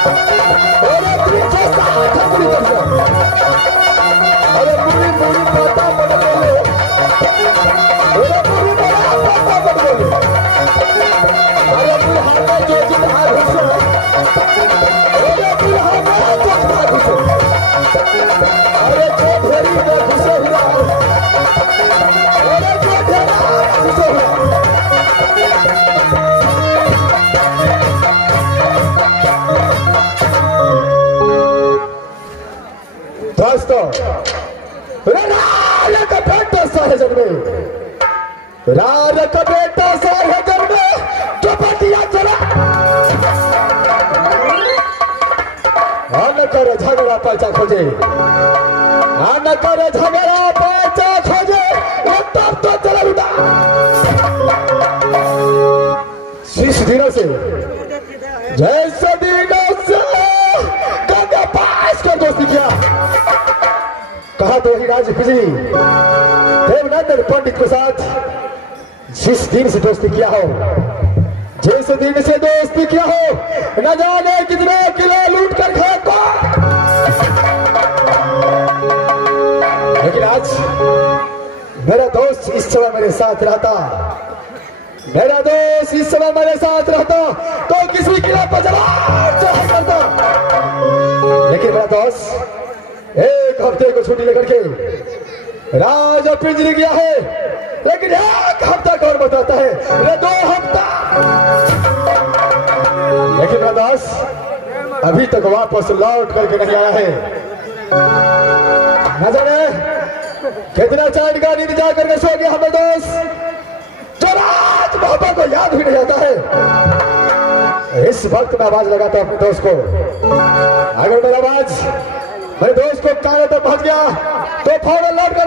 अरे तुझे साथ पूरी तरह अरे पूरी पूरी पता पड़ गई अरे पूरी बड़ा पता पड़ गई अरे बुल्हा में जो जितना घुसे अरे बुल्हा में जो जितना घुसे अरे जो ढेरी में घुसे हुआ अरे जो ढेरा घुसे हुआ दोस्तों राज का बेटा सारे जन्मे राज का बेटा सारे जन्मे जो बतिया चला आन करे झगड़ा पैसा खोजे आन करे झगड़ा पैसा खोजे वो तब तो चला उठा शीश दिनों से जैसे दिनों से कदे पास कर दोस्ती किया कहा तो ही राज बिजली देवनंदन पंडित के साथ जिस दिन से दोस्ती किया हो जिस दिन से दोस्ती किया हो न जाने कितने किलो लूट कर खाए को लेकिन आज मेरा दोस्त इस समय मेरे साथ रहता मेरा दोस्त इस समय मेरे साथ रहता तो किसी किला पर जवाब चढ़ा करता लेकिन मेरा दोस्त एक हफ्ते को छुट्टी लेकर के राज पिंजरी गया है लेकिन एक हफ्ता कौन बताता है रे 2 हफ्ता लेकिन मेरा दोस्त अभी तक वापस लौट करके नहीं आया है न जाने कितना चैन का नींद जा करके सो गया हमें दोस्त जो राज मोहब्बत को याद भी नहीं आता है इस वक्त मैं आवाज लगाता हूं अपने दोस्त को अगर मेरा आवाज मेरे दोस्त को कान तक पहुंच गया तो फौरन लौट कर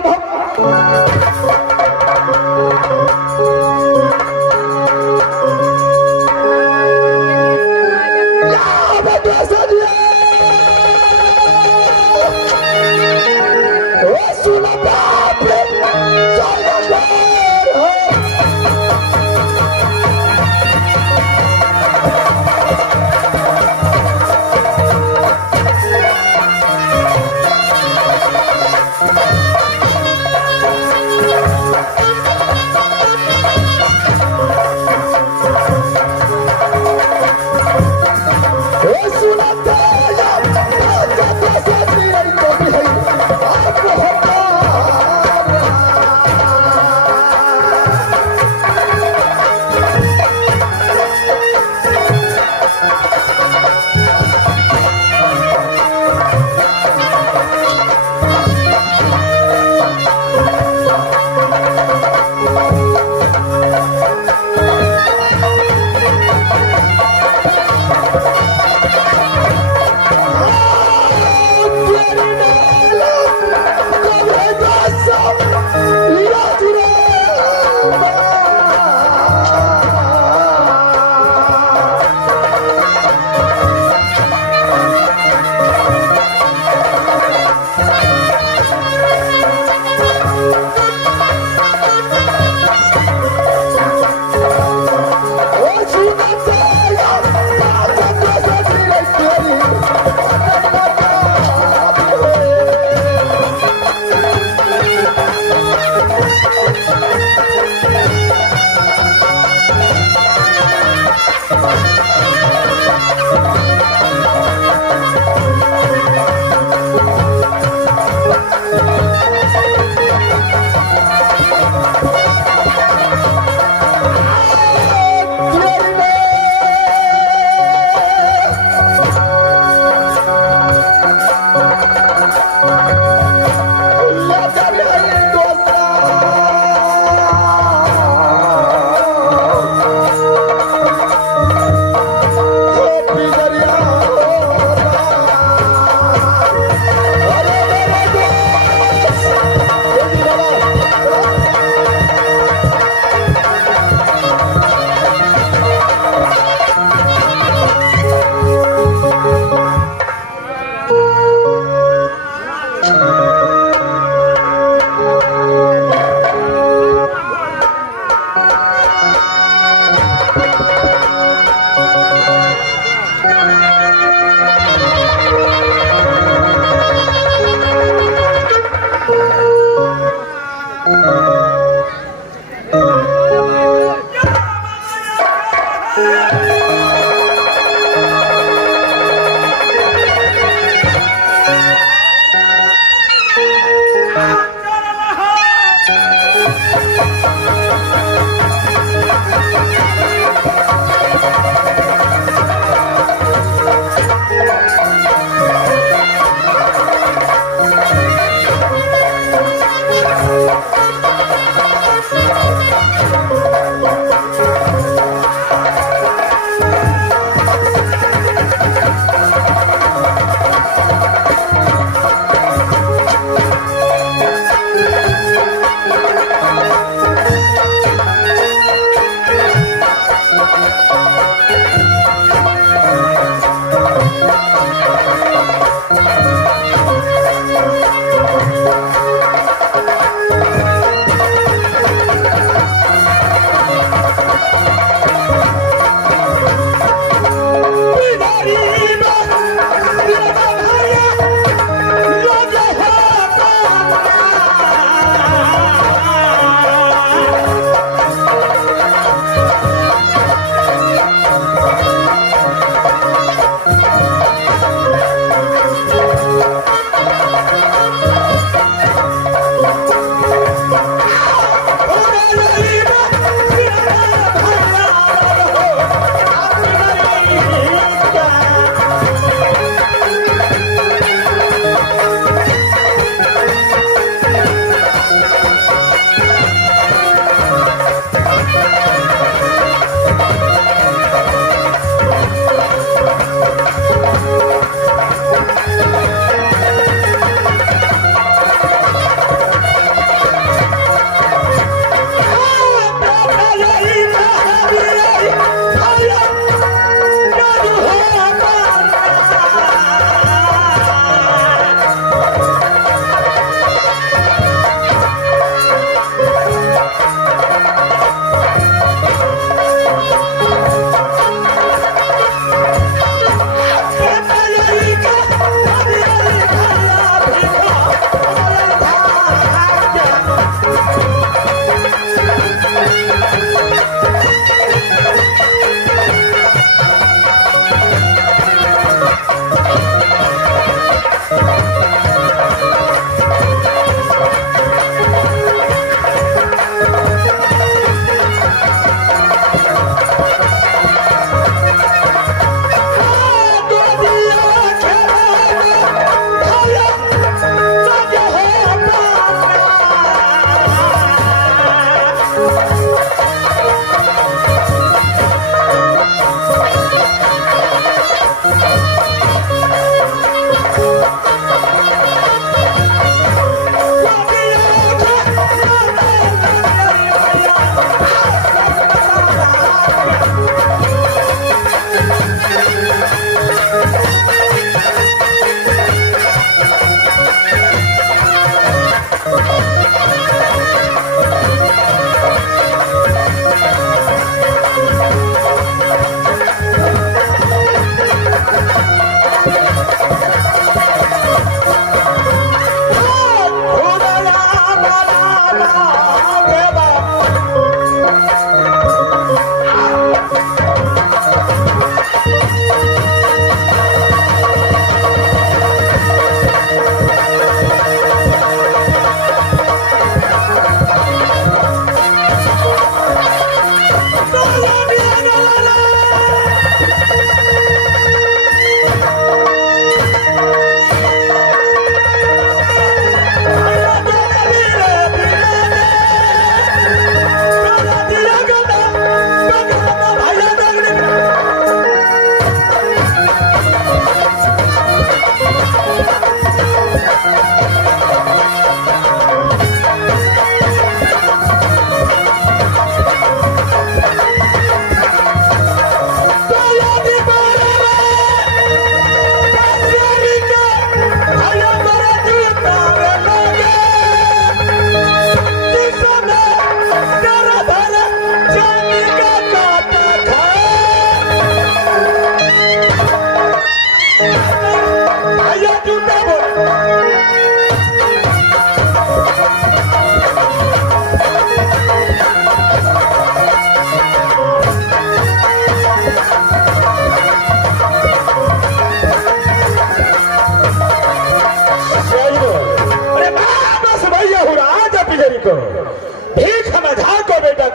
सुना बाप रे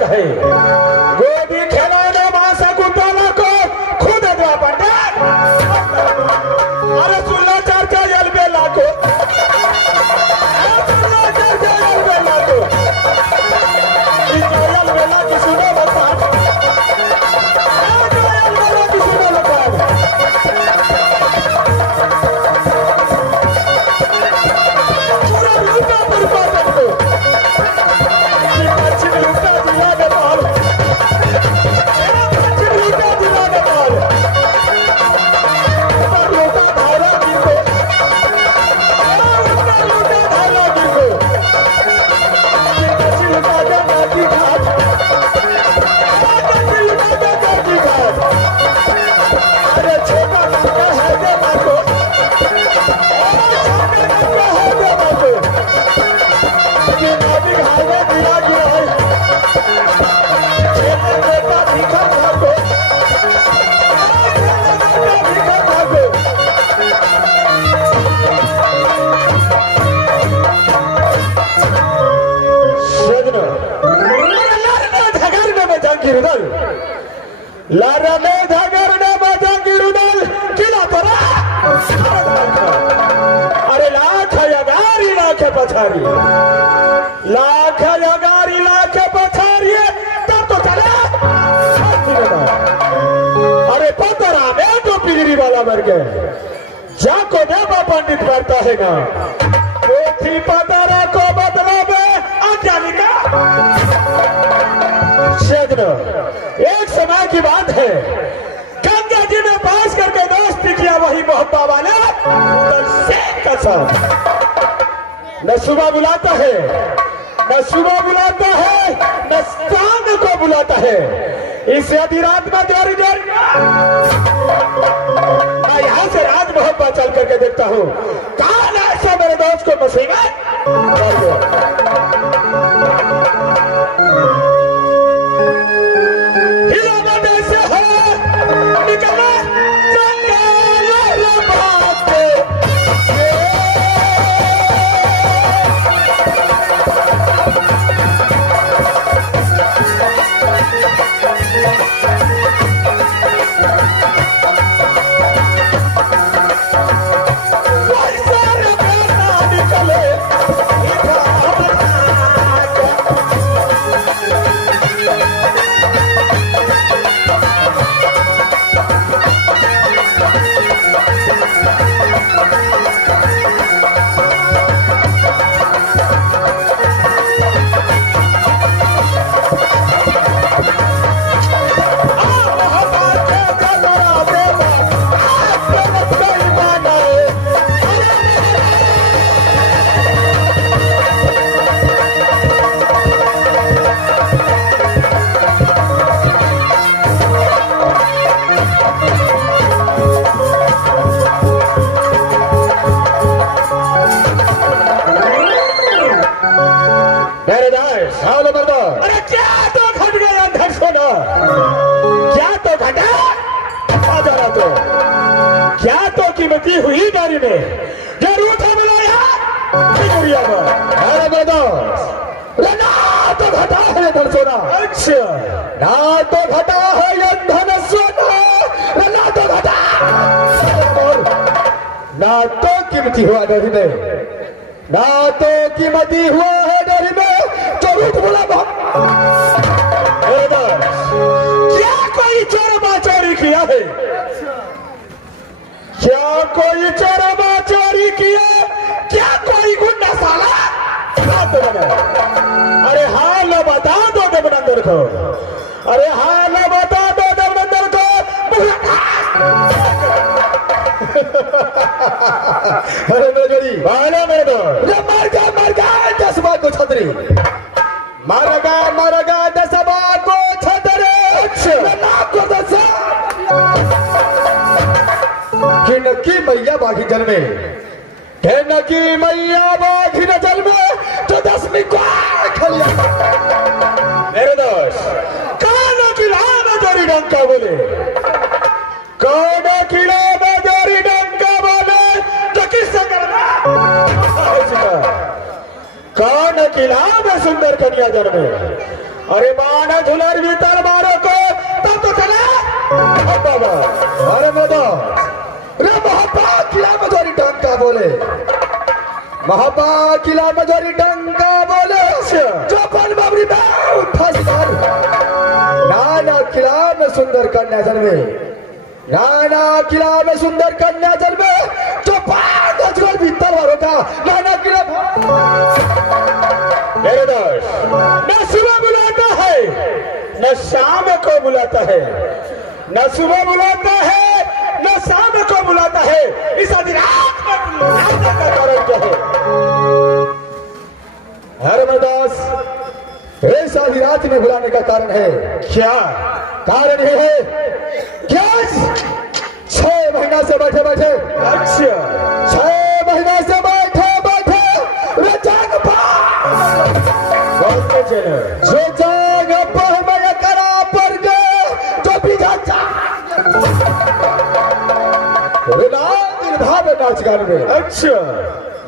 कहे गोदी खिलाने मासा कुटाला को खुद दवा पंडाल अरे सुल्ला चर्चा यल बेला को सुल्ला चर्चा यल बेला को यल बेला की सुनो बपाट यल बेला की सुनो बपाट पूरा लूटा बर्बाद कर दो लारने धगरने बजंगिरुदल किला तोरा अरे लाख यगारी लाख पछारी लाख यगारी लाख पछारी तब तो चला अरे पतरा में तो पिगरी वाला मर गए जाको देवा पंडित करता है ना पोथी पतरा को बदला में अज्ञानिका एक समय की बात है गंगा जी ने पास करके दोस्ती किया वही मोहब्बा वाला कसम न सुबह बुलाता है न सुबह बुलाता है न शाम को बुलाता है इस आधी रात में देरी देरी मैं यहाँ से रात मोहब्बत चल करके देखता हूँ कहाँ ऐसा मेरे दोस्त को मसीबत दास हाँ मर्दा। अरे क्या तो घट गया अंधर सोना, क्या तो घटा आ जा रहा तो क्या तो कीमती हुई नारी में जरूर था बुलाया दुनिया में। अरे मर्दा ना तो घटा है धन सोना, अच्छा ना तो घटा है ये धन सोना, ना तो घटा ना तो कीमती हुआ डरी में, ना तो कीमती हुआ है डरी में जो रूठ बोला क्या कोई चोर चोरी किया है, क्या कोई चोर चोरी किया, क्या कोई गुंडा साला बात बना। अरे हाँ लो बता दो देवनंदन को, अरे हाँ लो बता दो देवनंदन को। अरे मेरी बाला में दो मर गया दसवा को छतरी, मर गया दसवा को छतरी। को दसा की मैया बाघी जन्मे, की मैया बाघी न जन्मे तो 10वीं को खलिया। मेरे दोस्त कान किला में जोरी डंका बोले, कान किला में जोरी डंका बोले तो किससे करना। कान किला में सुंदर कन्या जन्मे, अरे मान झुलर भी तलवारों को तब तो चला बाबा। अरे मदो रे महापा किला में जोरी डंका बोले, महापा किला में जोरी डंका बोले जो पल बाबरी में उठा शिकार। नाना किला में सुंदर कन्या जन्मे, नाना किला में सुंदर कन्या जन्मे जो पांच अजगर भी तलवारों का नाना किला। मेरे दोस्त न सुबह बुलाता है न शाम को बुलाता है, न सुबह बुलाता है न शाम को बुलाता है, इस आधी रात में बुलाने का कारण क्या है। हरमदास इस आधी रात में बुलाने का कारण है क्या? कारण ये है क्या 6 महीना से बैठे बैठे, अच्छा 6 महीना से बैठे बैठे रजाक जो जाग पहमय करा पर गए जो बीजा ना दिल भावे नाच गान में, अच्छा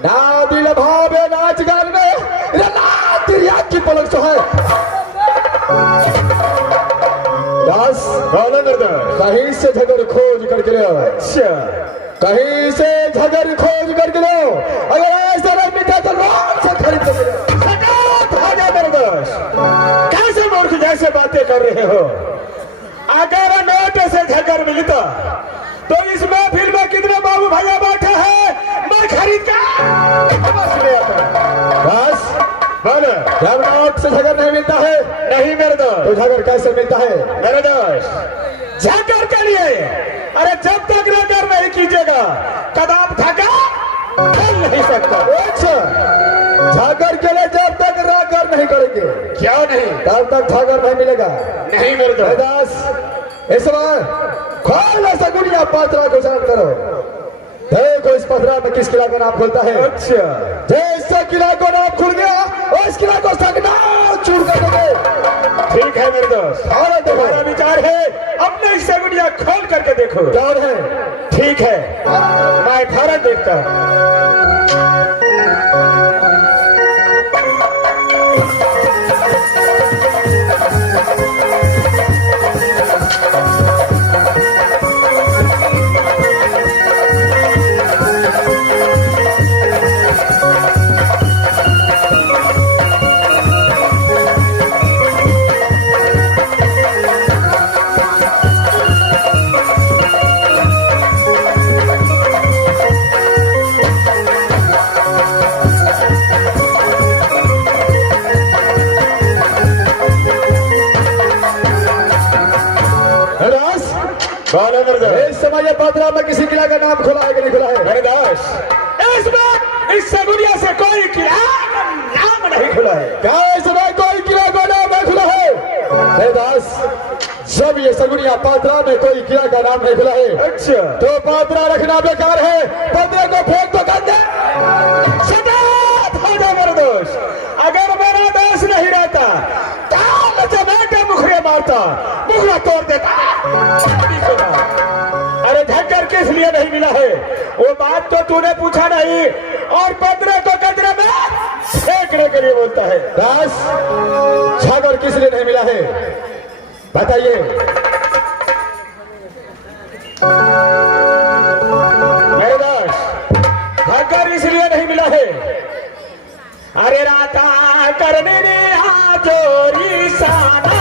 ना दिल भावे नाच गान में ना दिया की पलक जो है दास कहीं से झगड़ खोज करके लो, अच्छा कहीं से झगड़ खोज करके लो, अगर ऐसा नहीं मिटा तो लोग से खरीद कर। कैसे मूर्ख जैसे बातें कर रहे हो। अगर नोट से झगड़ मिलता तो इस महफिल में कितने बाबू भैया बैठे हैं, मैं खरीद कर बस ले आता। बस बोलो जब नोट से झगड़ नहीं मिलता है नहीं मेरे दोस्त, तो झगड़ कैसे मिलता है मेरे दोस्त। झगड़ के लिए अरे जब तक नजर नहीं कीजिएगा कदम थका चल नहीं सकता। अच्छा झगड़ के लिए जब तक रागर नहीं करेंगे क्यों नहीं, तब तक झगड़ नहीं मिलेगा। नहीं मेरे दोस्त। दास इस समय खोल ऐसा गुड़िया पात्रा को जान करो, देखो इस पथरा में किस किला का नाम खुलता है। अच्छा जैसे किला को नाम खुल गया उस किला को सकना चूर कर देंगे। ठीक है मेरे दोस्त, और देखो हमारा विचार है अपने इस गुड़िया खोल करके देखो। क्या है ठीक है मैं भारत देखता हूँ। इस समय ये पात्रा में किसी किला का नाम खुला है कि नहीं खुला है? मेरे दोस्त इसमें इस सगुनिया से कोई किला का नाम नहीं खुला है। क्या इसमें कोई किला का नाम नहीं खुला है? मेरे दास जब ये सगुनिया पात्रा में कोई किला का नाम नहीं खुला है अच्छा तो पात्रा रखना बेकार है, पात्रा को फेंक तो कर दे। सदा मेरे दोस्त, अगर मेरा दोस्त नहीं इसलिए नहीं मिला है, वो बात तो तूने पूछा नहीं, और पदरे को कचरे में फेंकने के लिए बोलता है। दास, छागर किस लिए नहीं मिला है बताइए। मेरे दास, छागर इसलिए नहीं मिला है, अरे राता करने ने जोरी साना